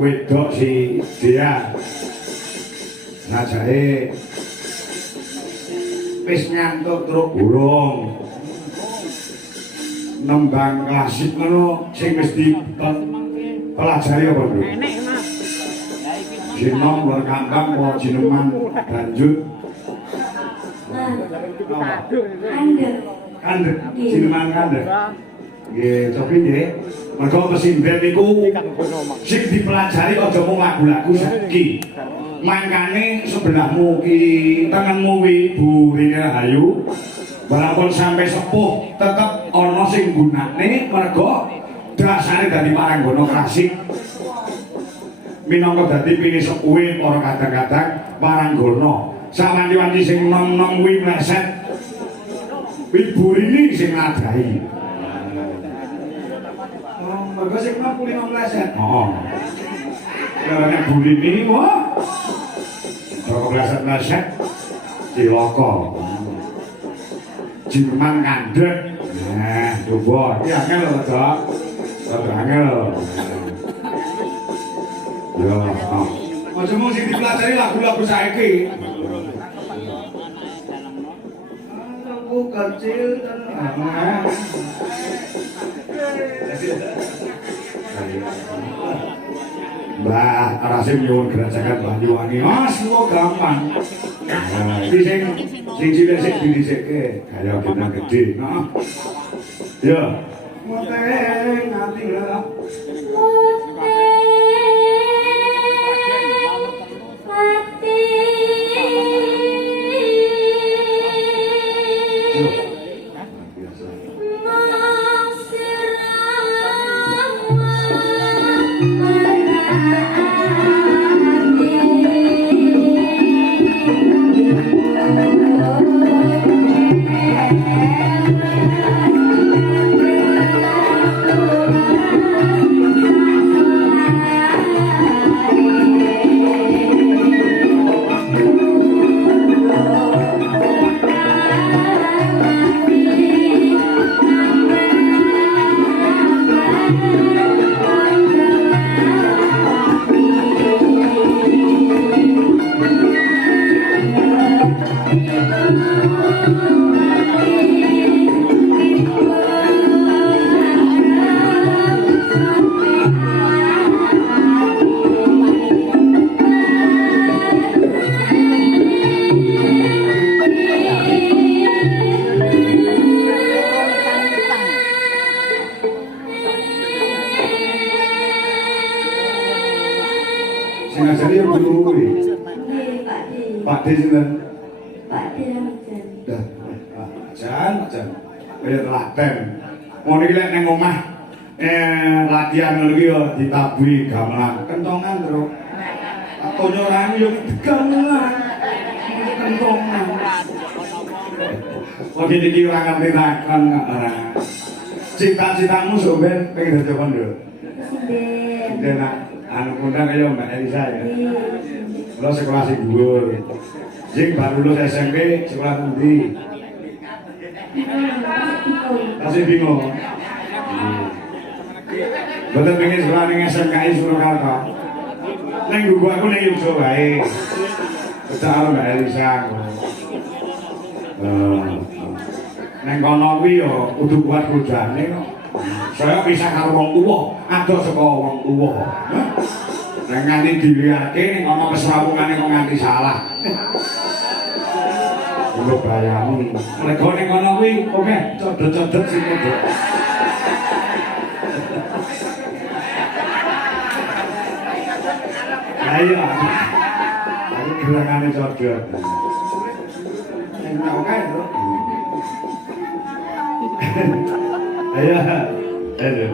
wedok si dia sajake wis ngantuk truk burung nembang klasik ngono sing wis dipelajari apa lho enek Mas Jinom luar kampang mau jineman banjut kandek jineman kandek nggih cobi nggih mergo pesinden niku sing dipelajari aja mung lagu-lagu saiki mangkane sebelahmu ki tengenmu Ibu Rina Rahayu walaupun sampai sepuh tetep ana sing gunane mergo dasare dadi maranggono klasik minangka dadi pilih sepuhe ora kadang-kadang maranggono sawanti-wanti sing nom-nom kuwi mleset Ibu Rini sing nadahi mergo sing nom kuwi mleset nek Bu Rini wah kok mleset cilaka jiman ngandhek nah coba iki angel lho Dok angel ya aja mung sing dipelajari lagu-lagu saiki aku kecil tenang Mbah Rasim nyuwun gerajakan Banyuwangi mas kok gampang iki sing cilik sing didhisikke kaya bintang gede ya moteng nganti lha Pak D sinten? Pak D Jan. Jan. Kaya telaten. Ngono iki lek nang omah latihan ngono iki yo ditabuhi gamelan. Kentongan terus. Atonyo rani yo gamelan. Kentongan. Kok iki ora ngerti takon ora. Cita-citamu sampeyan pengen dadi apa nduk? Presiden. Anu kundang kaya Mbak Elisa ya. Kalau sekolah sing dhuwur. Sing baru lulus SMP sekolah pundi? Masih bingung. Betul pengen sekolah ning SMKI Surakarta. Ning guru aku ning Yogyo wae. Kecak Mbak Elisa. Neng kono kuwi yo kudu kuat godane kok. Saya bisa karo wong tuwa, adoh saka wong tuwa. Nek nganti dilihatke ning ana kesrawungane kok nganti salah. Kulo bayani. Mergo ning kono kuwi oke, codot-codot sing padha. Ayo. Aku gerangane codot. Enak kae, Bro. Ayo. Ayo.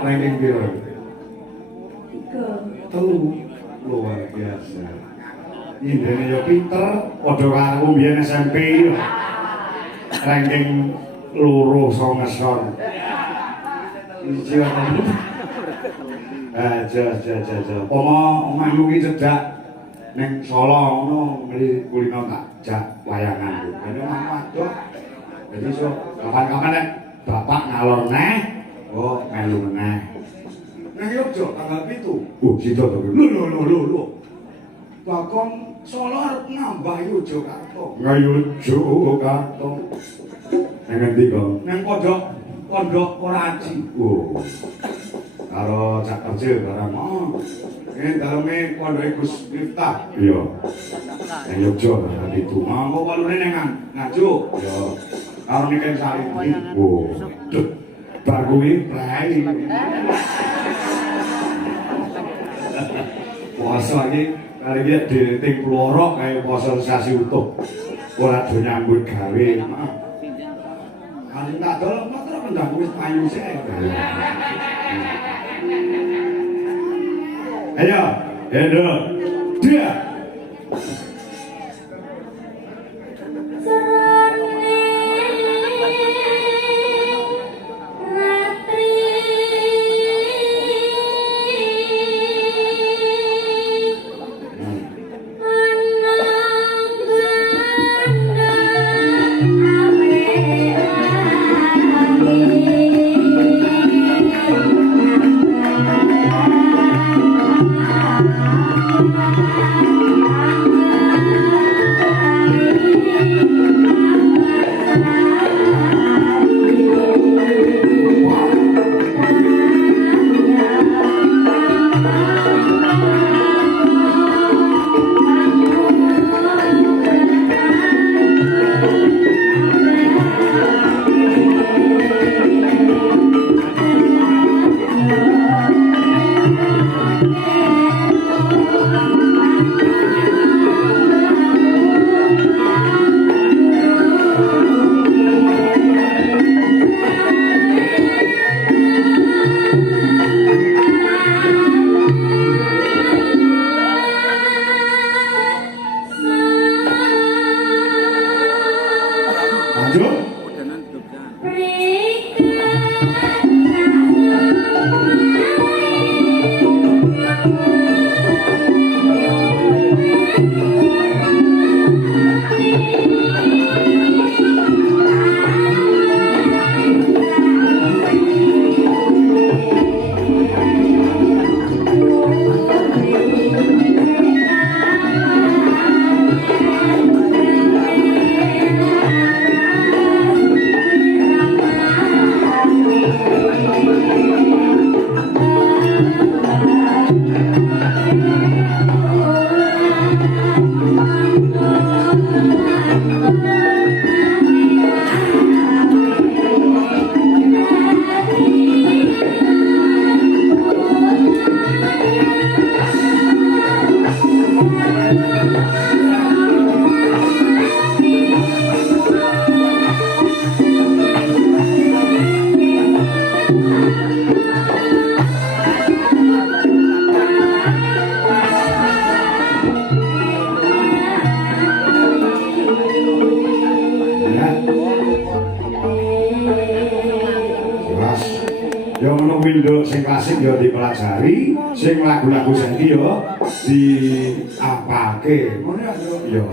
ranking piro? 3. Luar biasa. Indene yo pinter, padha karo mbiyen SMP yo. Ranking loro songesor. Iki wae. Aja. Omahmu iki cedhak ning Solo ngono mriki kulino tak jak wayangan. Ini omah waduh. Jadi so kapan-kapan nek bapak ngalor neh, oh melu meneh. Nang Yogyo tanggal 7. Oh, sida to. Lho. Bakong Solo arep nambah Yogyakarta. Yogyakarta. Nang endi kok? Nang pondok Oraji. Oh. Karo Cak Kerja barang. Oh. Ini daleme pondoke Gus Miftah. Iya. Nang Yogyo tanggal 7. Monggo walune nang Ngajuk. Iya. Karo Niken Sari. Oh. Bar kuwi prei. Puasa iki kali iki diting ploro kaya puasa sasi utuh. Ora do nyambut gawe. Kali tak dol motor kendang wis payu sik. Ayo, Endo. Dia. Sing klasik ya dipelajari, sing lagu-lagu saiki ya diapake. Ngono ya.